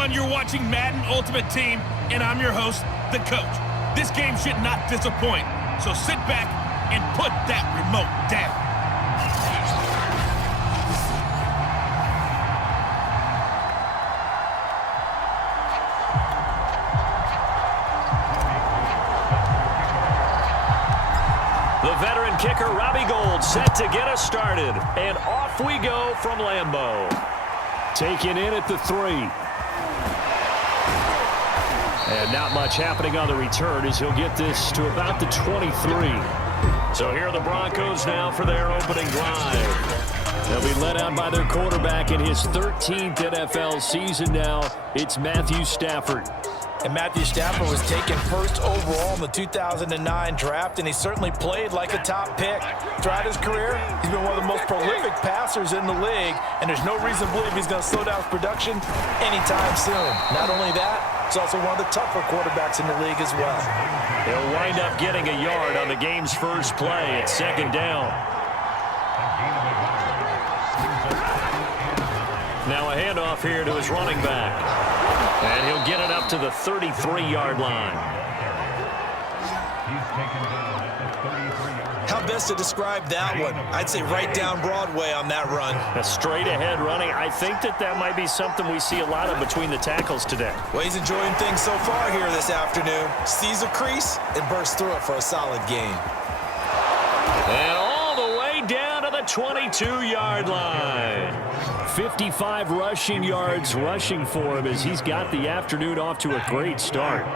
everyone. You're watching Madden Ultimate Team, and I'm your host, the coach. This game should not disappoint, so sit back and put that remote down. The veteran kicker, Robbie Gould, set to get us started. And off we go from Lambeau. Taken in at the 3. And not much happening on the return as he'll get this to about the 23. So here are the Broncos now for their opening drive. They'll be led out by their quarterback in his 13th NFL season now. It's Matthew Stafford. And Matthew Stafford was taken first overall in the 2009 draft, and he certainly played like a top pick. Throughout his career, he's been one of the most prolific passers in the league, and there's no reason to believe he's going to slow down his production anytime soon. Not only that, he's also one of the tougher quarterbacks in the league as well. He'll wind up getting a yard on the game's first play at second down. Now a handoff here to his running back. And he'll get it up to the 33-yard line. How best to describe that one? I'd say right down Broadway on that run. A straight-ahead running. I think that might be something we see a lot of between the tackles today. Well, he's enjoying things so far here this afternoon. Sees a crease and bursts through it for a solid gain. And all the way down to the 22-yard line. 55 rushing yards rushing for him as he's got the afternoon off to a great start.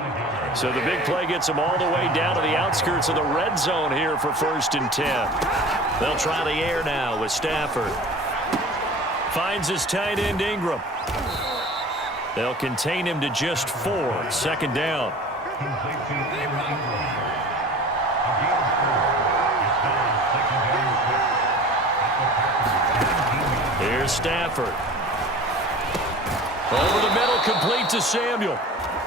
So the big play gets him all the way down to the outskirts of the red zone here for 1st and 10. They'll try the air now with Stafford. Finds his tight end Ingram. They'll contain him to just 4. 2nd down. Here's Stafford. Over the middle, complete to Samuel.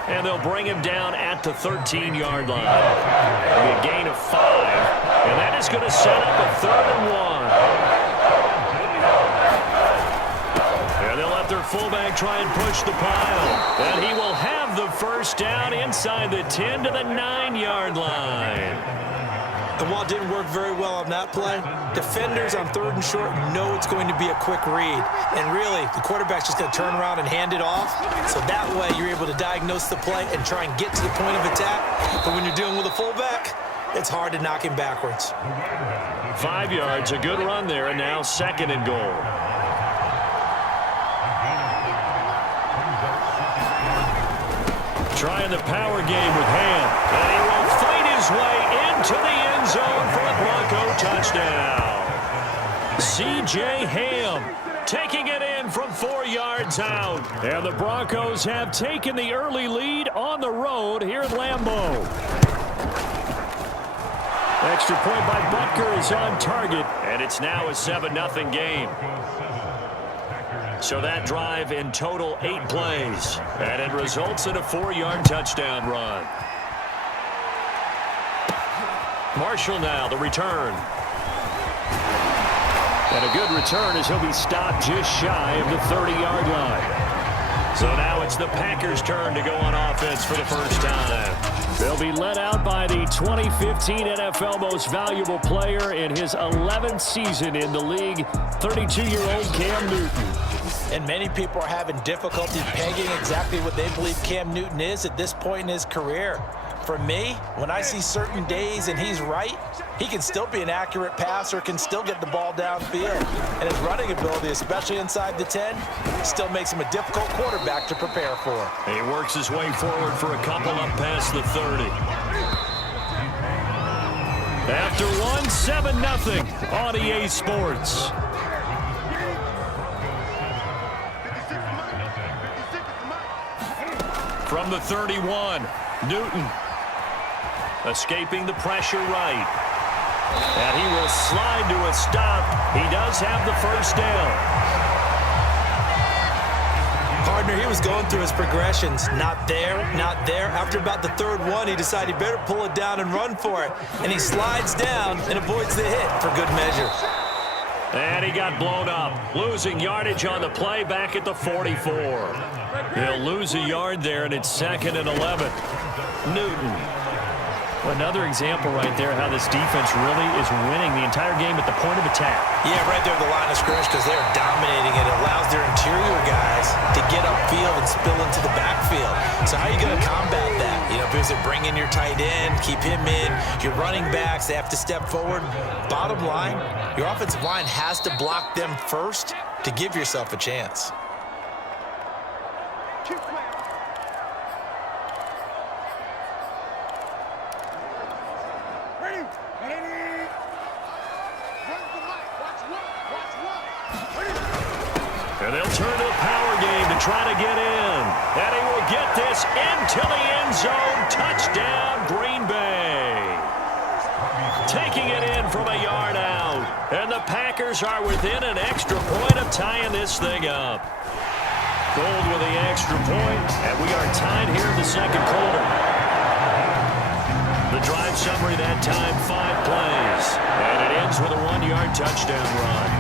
And they'll bring him down at the 13-yard line. A gain of 5. And that is going to set up a 3rd and 1. And they'll let their fullback try and push the pile. And he will have the first down inside the 10 to the 9-yard line. And while it didn't work very well on that play, defenders on 3rd and short know it's going to be a quick read. And really, the quarterback's just going to turn around and hand it off. So that way, you're able to diagnose the play and try and get to the point of attack. But when you're dealing with a fullback, it's hard to knock him backwards. 5 yards, a good run there, and now 2nd and goal. Trying the power game with Ham. And he will fight his way into the end zone for a Bronco touchdown. C.J. Ham taking it in from 4 yards out. And the Broncos have taken the early lead on the road here at Lambeau. Extra point by Butker is on target. And it's now a 7-0 game. So that drive in total 8 plays. And it results in a 4-yard touchdown run. Marshall now, the return. And a good return as he'll be stopped just shy of the 30-yard line. So now it's the Packers' turn to go on offense for the first time. They'll be led out by the 2015 NFL Most Valuable Player in his 11th season in the league, 32-year-old Cam Newton. And many people are having difficulty pegging exactly what they believe Cam Newton is at this point in his career. For me, when I see certain days and he's right, he can still be an accurate passer, can still get the ball downfield. And his running ability, especially inside the 10, still makes him a difficult quarterback to prepare for. He works his way forward for a couple up past the 30. After 7-0 on EA Sports. From the 31, Newton escaping the pressure right. And he will slide to a stop. He does have the first down. Partner, he was going through his progressions. Not there, not there. After about the 3rd one, he decided he better pull it down and run for it. And he slides down and avoids the hit for good measure. And he got blown up, losing yardage on the play back at the 44. They'll lose a yard there, and it's 2nd and 11. Newton. Another example right there how this defense really is winning the entire game at the point of attack. Yeah, right there at the line of scrimmage because they're dominating it. It allows their interior guys to get upfield and spill into the backfield. So how are you going to combat that? You know, because they bring in your tight end, keep him in. Your running backs, they have to step forward. Bottom line, your offensive line has to block them first to give yourself a chance. And they'll turn to the power game to try to get in. And he will get this into the end zone. Touchdown, Green Bay. Taking it in from a yard out. And the Packers are within an extra point of tying this thing up. Gold with the extra point, and we are tied here in the second quarter. The drive summary that time, 5 plays. And it ends with a 1-yard touchdown run.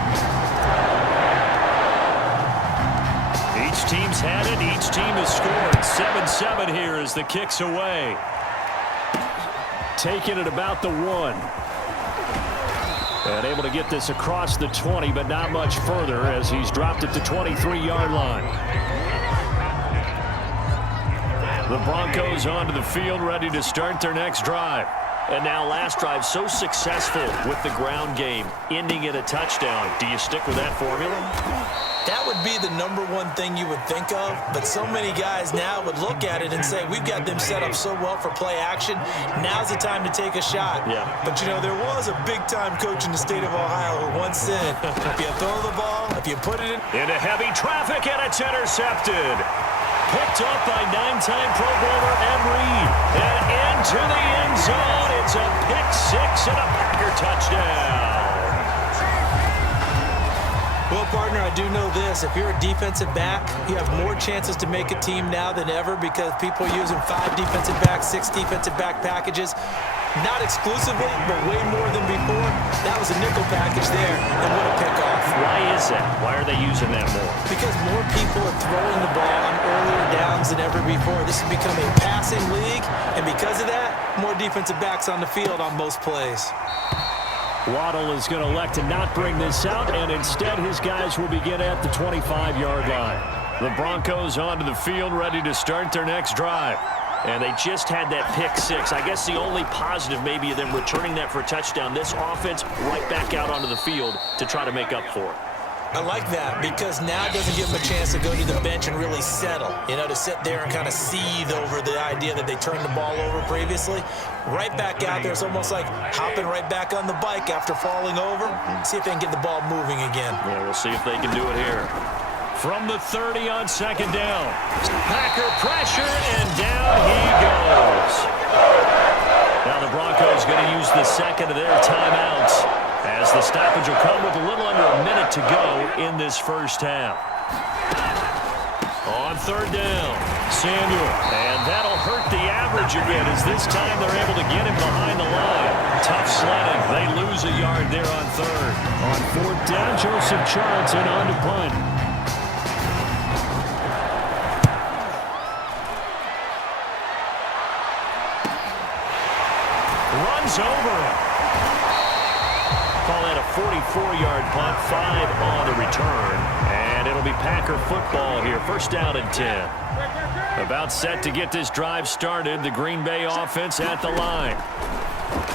Each team's had it. Each team has scored. 7-7 here as the kick's away. Taking it about the 1. And able to get this across the 20, but not much further as he's dropped it to 23-yard line. The Broncos onto the field, ready to start their next drive. And now last drive so successful with the ground game, ending in a touchdown. Do you stick with that formula? That would be the number one thing you would think of, but so many guys now would look at it and say, we've got them set up so well for play action, now's the time to take a shot. Yeah. But, you know, there was a big-time coach in the state of Ohio who once said, if you throw the ball, if you put it in. Into heavy traffic, and it's intercepted. Picked up by 9-time Pro Bowler Ed Reed. And into the end zone, it's a pick-6 and a Packer touchdown. Well, partner, I do know this. If you're a defensive back, you have more chances to make a team now than ever because people are using 5 defensive backs, 6 defensive back packages. Not exclusively, but way more than before. That was a nickel package there, and what a pickoff. Why is that? Why are they using that more? Because more people are throwing the ball on earlier downs than ever before. This has become a passing league, and because of that, more defensive backs on the field on most plays. Waddle is going to elect to not bring this out, and instead his guys will begin at the 25-yard line. The Broncos onto the field, ready to start their next drive. And they just had that pick-6. I guess the only positive maybe of them returning that for a touchdown. This offense right back out onto the field to try to make up for it. I like that because now it doesn't give them a chance to go to the bench and really settle, you know, to sit there and kind of seethe over the idea that they turned the ball over previously. Right back out there, it's almost like hopping right back on the bike after falling over. See if they can get the ball moving again. Yeah, we'll see if they can do it here. From the 30 on second down. Packer pressure, and down he goes. Now the Broncos going to use the second of their timeouts, as the stoppage will come with a little under a minute to go in this first half. On third down, Samuel. And that'll hurt the average a bit, as this time they're able to get him behind the line. Tough sledding. They lose a yard there on third. On fourth down, Joseph Charlton on to punt. Runs over him. Call that a 44-yard punt, 5 on the return. And it'll be Packer football here. First down and 10. About set to get this drive started. The Green Bay offense at the line.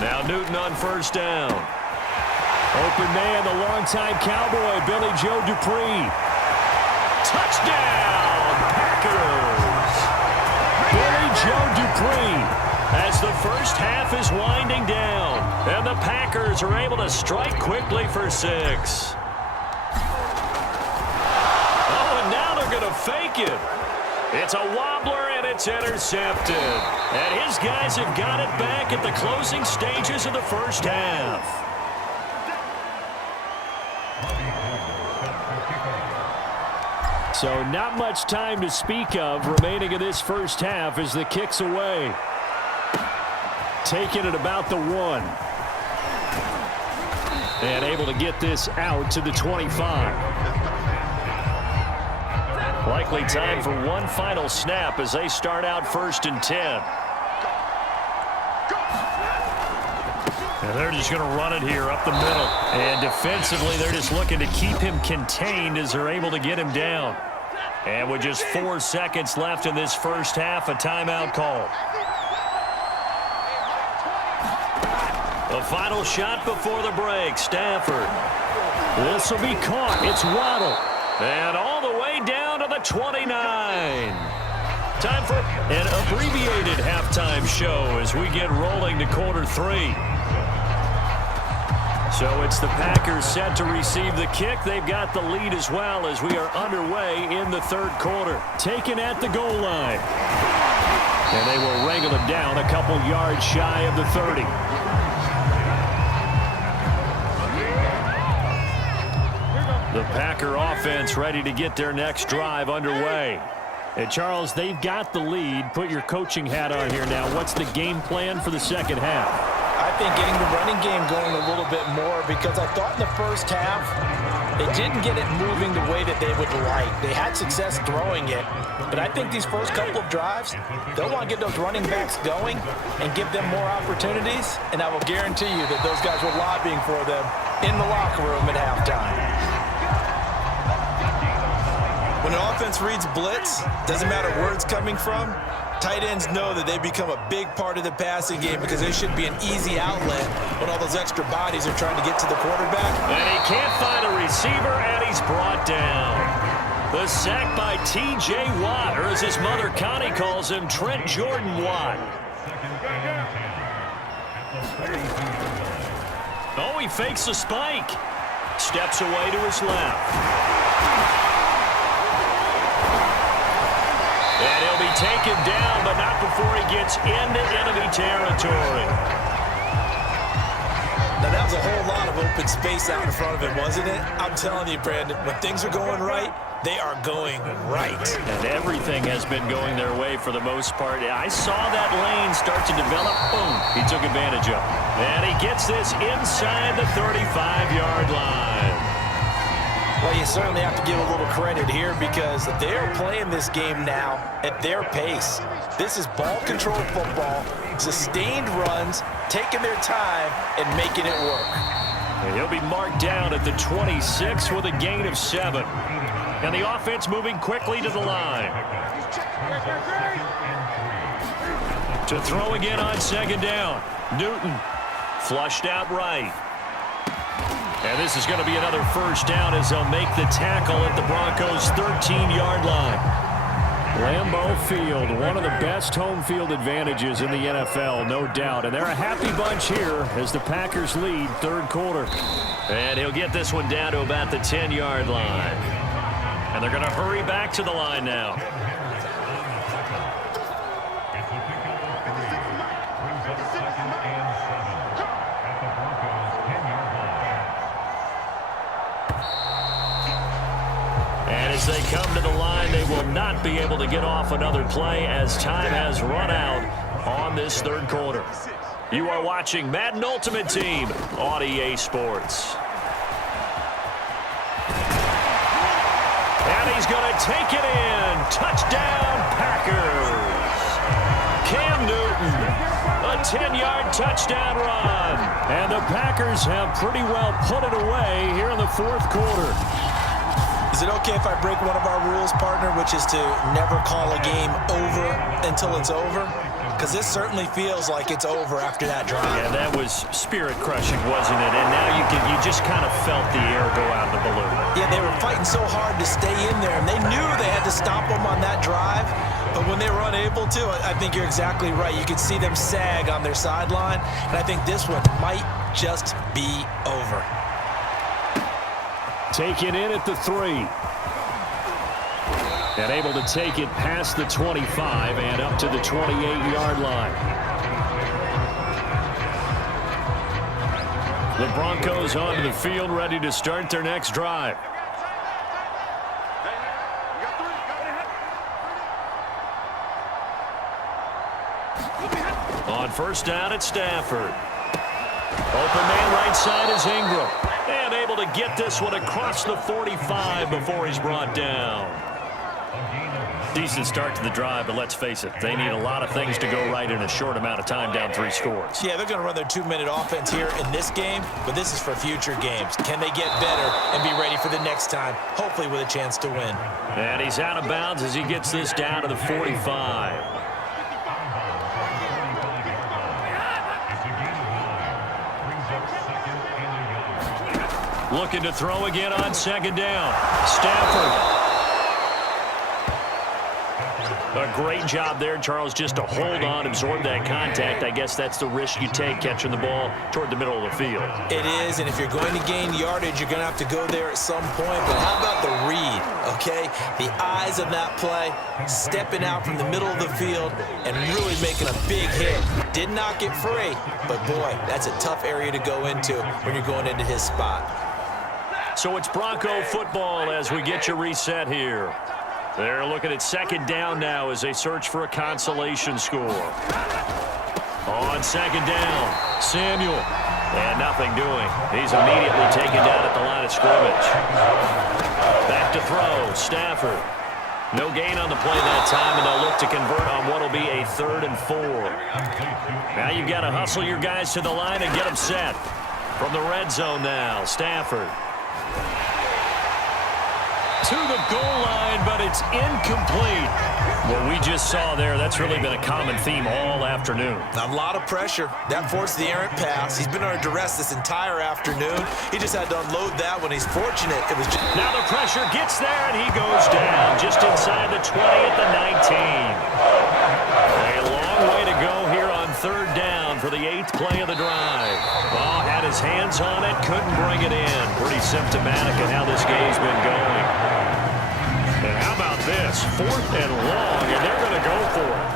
Now Newton on first down. Open man, the longtime Cowboy, Billy Joe Dupree. Touchdown, Packers! Billy Joe Dupree, as the first half is winding down, and the Packers are able to strike quickly for 6. Oh, and now they're going to fake it. It's a wobbler, and it's intercepted. And his guys have got it back at the closing stages of the first half. So not much time to speak of remaining in this first half as the kick's away. Taking it about the 1. And able to get this out to the 25. Likely time for one final snap as they start out 1st and 10. And they're just going to run it here up the middle. And defensively, they're just looking to keep him contained as they're able to get him down. And with just 4 seconds left in this first half, a timeout call. The final shot before the break, Stafford. This will be caught. It's Waddle. And all the way down to the 29. Time for an abbreviated halftime show as we get rolling to quarter 3. So it's the Packers set to receive the kick. They've got the lead as well as we are underway in the 3rd quarter. Taken at the goal line. And they will wrangle him down a couple yards shy of the 30. The Packer offense ready to get their next drive underway. And Charles, they've got the lead. Put your coaching hat on here now. What's the game plan for the second half? I think getting the running game going a little bit more because I thought in the first half they didn't get it moving the way that they would like. They had success throwing it, but I think these first couple of drives, they'll want to get those running backs going and give them more opportunities, and I will guarantee you that those guys were lobbying for them in the locker room at halftime. When an offense reads blitz, doesn't matter where it's coming from, tight ends know that they become a big part of the passing game because they should be an easy outlet when all those extra bodies are trying to get to the quarterback. And he can't find a receiver, and he's brought down. The sack by T.J. Watt, or as his mother Connie calls him, Trent Jordan Watt. Oh, he fakes the spike. Steps away to his left. And he'll be taken down, but not before he gets into enemy territory. Now, that was a whole lot of open space out in front of him, wasn't it? I'm telling you, Brandon, when things are going right, they are going right. And everything has been going their way for the most part. I saw that lane start to develop. Boom. He took advantage of it. And he gets this inside the 35-yard line. Well, you certainly have to give a little credit here because they're playing this game now at their pace. This is ball control football, sustained runs, taking their time and making it work. And he'll be marked down at the 26 with a gain of 7. And the offense moving quickly to the line. To throw again on 2nd down. Newton flushed out right. And this is going to be another first down as they'll make the tackle at the Broncos' 13-yard line. Lambeau Field, one of the best home field advantages in the NFL, no doubt. And they're a happy bunch here as the Packers lead 3rd quarter. And he'll get this one down to about the 10-yard line. And they're going to hurry back to the line now. As they come to the line, they will not be able to get off another play as time has run out on this 3rd quarter. You are watching Madden Ultimate Team on EA Sports. And he's going to take it in. Touchdown, Packers. Cam Newton, a 10-yard touchdown run. And the Packers have pretty well put it away here in the 4th quarter. Is it okay if I break one of our rules, partner, which is to never call a game over until it's over? Because this certainly feels like it's over after that drive. Yeah, that was spirit-crushing, wasn't it? And now you just kind of felt the air go out of the balloon. Yeah, they were fighting so hard to stay in there, and they knew they had to stop them on that drive. But when they were unable to, I think you're exactly right. You could see them sag on their sideline, and I think this one might just be over. Taken in at the 3. And able to take it past the 25 and up to the 28-yard line. The Broncos onto the field ready to start their next drive. On 1st down at Stafford. Open man right side is Ingram. And able to get this one across the 45 before he's brought down. Decent start to the drive, but let's face it, they need a lot of things to go right in a short amount of time, down 3 scores. Yeah, they're going to run their 2-minute offense here in this game, but this is for future games. Can they get better and be ready for the next time, hopefully with a chance to win? And he's out of bounds as he gets this down to the 45. Looking to throw again on 2nd down. Stafford. A great job there, Charles, just to hold on, absorb that contact. I guess that's the risk you take catching the ball toward the middle of the field. It is, and if you're going to gain yardage, you're going to have to go there at some point. But how about the read, okay? The eyes of that play, stepping out from the middle of the field and really making a big hit. Did not get free, but boy, that's a tough area to go into when you're going into his spot. So it's Bronco football as we get you reset here. They're looking at 2nd down now as they search for a consolation score. On 2nd down, Samuel. And nothing doing. He's immediately taken down at the line of scrimmage. Back to throw, Stafford. No gain on the play that time, and they'll look to convert on what will be a 3rd and 4. Now you've got to hustle your guys to the line and get them set. From the red zone now, Stafford. To the goal line, but it's incomplete. What we just saw there, that's really been a common theme all afternoon. A lot of pressure. That forced the errant pass. He's been under duress this entire afternoon. He just had to unload that when he's fortunate. It was just... Now the pressure gets there, and he goes down just inside the 20 at the 19. A long way to go here on 3rd down for the 8th play of the drive. Oh, had his hands on it, couldn't bring it in. Pretty symptomatic of how this game's been going. And how about this? 4th and long, and they're going to go for it.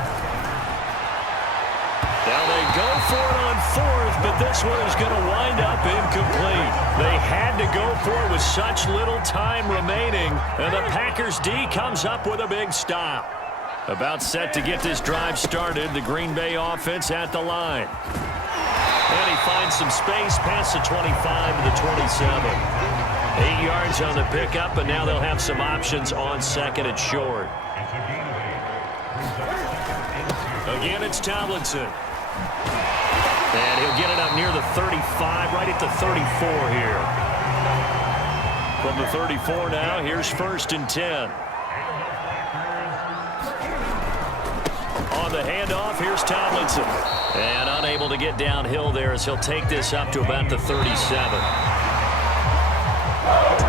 Now they go for it on 4th, but this one is going to wind up incomplete. They had to go for it with such little time remaining, and the Packers D comes up with a big stop. About set to get this drive started, the Green Bay offense at the line. And he finds some space past the 25 to the 27. 8 yards on the pickup, and now they'll have some options on 2nd and short. Again, it's Tomlinson. And he'll get it up near the 35, right at the 34 here. From the 34 now, here's 1st and 10. On the handoff, here's Tomlinson. And unable to get downhill there as he'll take this up to about the 37.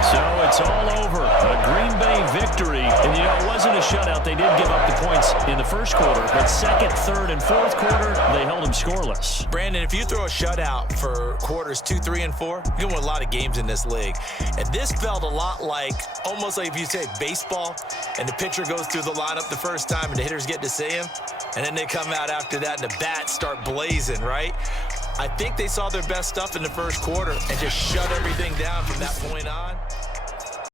So it's all over. A Green Bay victory. And, you know, it wasn't a shutout. They did give up the points in the 1st quarter. But 2nd, 3rd, and 4th quarter, they held them scoreless. Brandon, if you throw a shutout for quarters 2, 3, and 4, you're going to win a lot of games in this league. And this felt a lot like, almost like if you say baseball, and the pitcher goes through the lineup the first time and the hitters get to see him, and then they come out after that and the bats start blazing, right? I think they saw their best stuff in the 1st quarter and just shut everything down from that point on.